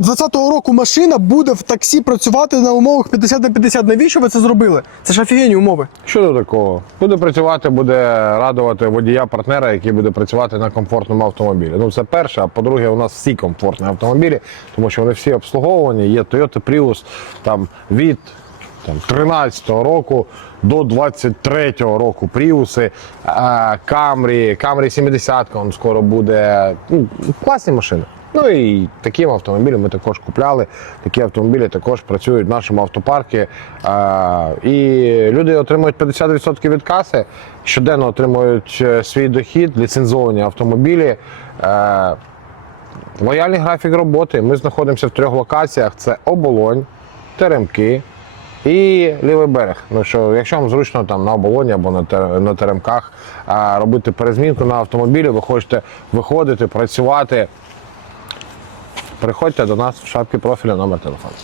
20-го року машина буде в таксі працювати на умовах 50 на 50. Навіщо ви це зробили? Це ж офігенні умови. Що до такого? Буде працювати, буде радувати водія партнера, який буде працювати на комфортному автомобілі. Ну це перше. А по-друге, у нас всі комфортні автомобілі, тому що вони всі обслуговувані. Є Toyota Prius там від там, 13-го року до 23-го року Пріуси, Камрі, Камрі 70 он скоро буде. Ну, класні машини. Ну і такі автомобілі ми також купляли. Такі автомобілі також працюють в нашому автопарку. Е, і люди отримують 50% від каси, щоденно отримують е, свій дохід, ліцензовані автомобілі. Е, Лояльний графік роботи. Ми знаходимося в трьох локаціях: це оболонь, теремки і лівий берег. Ну що, якщо вам зручно там на оболоні або на, на теремках а, робити перезмінку на автомобілі, ви хочете виходити, працювати. Приходьте до нас в шапці профіля номер телефону.